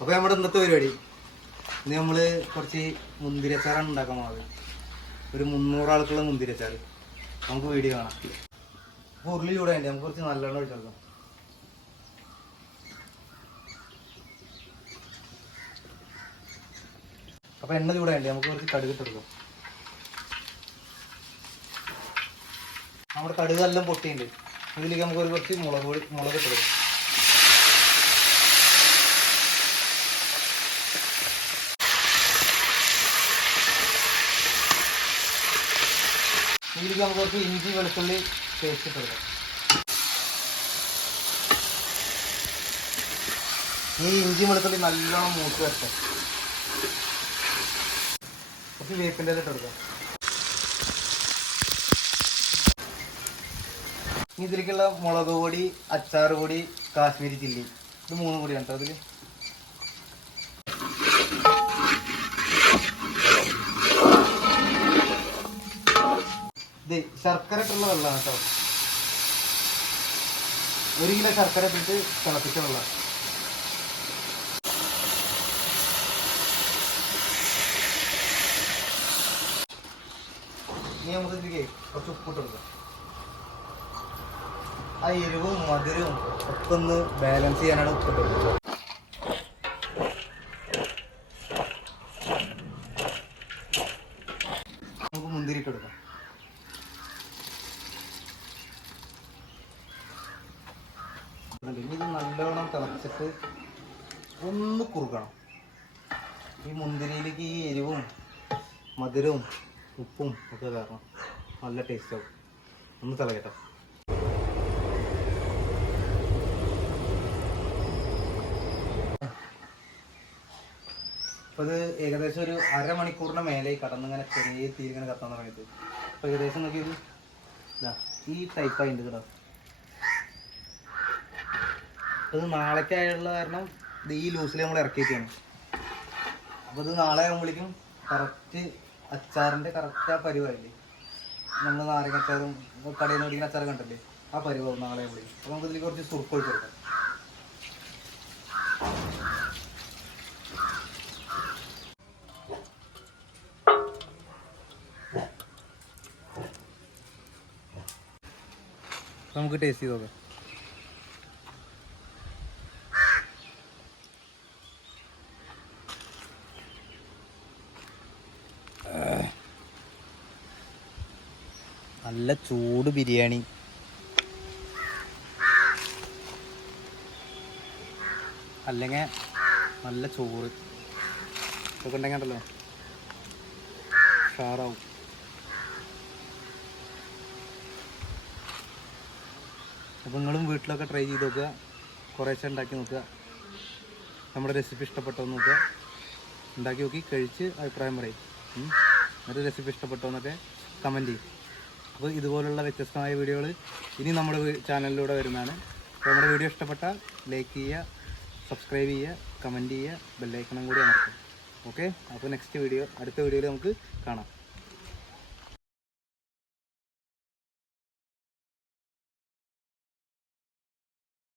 അപ്പോൾ നമ്മുടെ ഇന്നത്തെ പരിപാടി ഇന്ന് നമ്മൾ കുറച്ച് മുന്തിരിച്ചാറാണ് ഉണ്ടാക്കാൻ പോകുന്നത്. ഒരു 300 ആൾക്കുള്ള മുന്തിരിച്ചാർ. നമുക്ക് വീഡിയോ കാണാം. അപ്പോൾ ഉരുളി ചൂടായിട്ട് നമുക്ക് കുറച്ച് നല്ലോണം ഒഴിച്ചെടുക്കാം. അപ്പോൾ എണ്ണ ചൂടായിട്ട് നമുക്ക് കുറച്ച് കടുക് ഇട്ടെടുക്കാം. നമ്മുടെ കടുക് എല്ലാം പൊട്ടിയുണ്ട്. ഇതിലേക്ക് നമുക്ക് കുറച്ച് മുളക് ഇട്ടെടുക്കാം. ഇതിലേക്ക് നമുക്ക് കുറച്ച് ഇഞ്ചി വെളുത്തുള്ളി പേസ്റ്റ് ഇട്ടെടുക്കാം. ഈ ഇഞ്ചി വെളുത്തുള്ളി നല്ലോണം മൂത്ത് വരട്ടെ. കുറച്ച് വേപ്പിൻ്റെ ഇല ഇട്ടെടുക്കാം. ഇനി ഇതിലേക്കുള്ള മുളക് പൊടി, അച്ചാർ പൊടി, കാശ്മീരി ചില്ലി, ഇത് 3 പൊടിയാണ് കേട്ടോ. അതിൽ ഇത് ശർക്കര ഇട്ടുള്ള വെള്ളമാണ് കേട്ടോ. 1 കിലോ ശർക്കര ഇട്ടിട്ട് തിളപ്പിച്ച വെള്ളമാണ്. ഇനി നമുക്ക് ഇതിലേക്ക് കുറച്ച് ഉപ്പിട്ട് കൊടുക്കാം. ആ എരിവും മധുരവും ഒക്കെ ഒന്ന് ബാലൻസ് ചെയ്യാനാണ് ഉപ്പിട്ട് കൊടുക്കുന്നത്. നമുക്ക് മുന്തിരിട്ട് കൊടുക്കാം. ഇനി ഇത് നല്ലോണം തിളച്ചിട്ട് ഒന്ന് കുറുക്കണം. ഈ മുന്തിരിയിലേക്ക് ഈ എരിവും മധുരവും ഉപ്പും ഒക്കെ കാരണം നല്ല ടേസ്റ്റ് ആവും. ഒന്ന് തിളക്കട്ടെ. അപ്പോൾ ഇത് ഏകദേശം ഒരു അരമണിക്കൂറിന് മേലെ കടന്നിങ്ങനെ ചെറിയ തീരിങ്ങനെ കത്താൻ തുടങ്ങിയിട്ട് അപ്പോൾ ഏകദേശം നോക്കിയൊരു ഇതാ ഈ ടൈപ്പായിട്ടുണ്ട് കേട്ടോ. ഇത് നാളേക്കായുള്ള കാരണം ഇത് ഈ ലൂസിൽ നമ്മൾ ഇറക്കിയൊക്കെയാണ്. അപ്പോൾ ഇത് നാളെ ആകുമ്പോഴേക്കും കറക്റ്റ് അച്ചാറിൻ്റെ കറക്റ്റ് ആ പരുവായില്ലേ. നമ്മൾ നാരങ്ങ അച്ചാറും കടയിൽ നിന്ന് മേടിക്കുന്ന അച്ചാർ കണ്ടല്ലേ, ആ പരുവാകും നാളെ ആകുമ്പോഴേക്കും. അപ്പോൾ നമുക്ക് ഇതിലേക്ക് കുറച്ച് സുർക്ക ഒഴിച്ച് കൊടുക്കാം. നമുക്ക് ടേസ്റ്റ് ചെയ്ത് നോക്കാം. നല്ല ചൂട് ബിരിയാണി, അല്ലെങ്കിൽ നല്ല ചോറ് ഇതൊക്കെ ഉണ്ടെങ്കിൽ ഉണ്ടല്ലോ ഷാറാവും. അപ്പോൾ നിങ്ങളും വീട്ടിലൊക്കെ ട്രൈ ചെയ്ത് നോക്കുക, കുറേശ്ശെ ഉണ്ടാക്കി നോക്കുക. നമ്മുടെ റെസിപ്പി ഇഷ്ടപ്പെട്ടോ നോക്കുക, ഉണ്ടാക്കി നോക്കി കഴിച്ച് അഭിപ്രായം പറയും. എന്നിട്ട് റെസിപ്പി ഇഷ്ടപ്പെട്ടോ എന്നൊക്കെ കമൻറ്റ് ചെയ്യും. അപ്പോൾ ഇതുപോലുള്ള വ്യത്യസ്തമായ വീഡിയോകൾ ഇനി നമ്മുടെ ചാനലിലൂടെ വരുന്നതാണ്. അപ്പോൾ നമ്മുടെ വീഡിയോ ഇഷ്ടപ്പെട്ടാൽ ലൈക്ക് ചെയ്യുക, സബ്സ്ക്രൈബ് ചെയ്യുക, കമൻറ്റ് ചെയ്യുക, ബെല്ലൈക്കണം കൂടി അമർത്തുക. ഓക്കെ, അപ്പോൾ അടുത്ത വീഡിയോയിൽ നമുക്ക് കാണാം.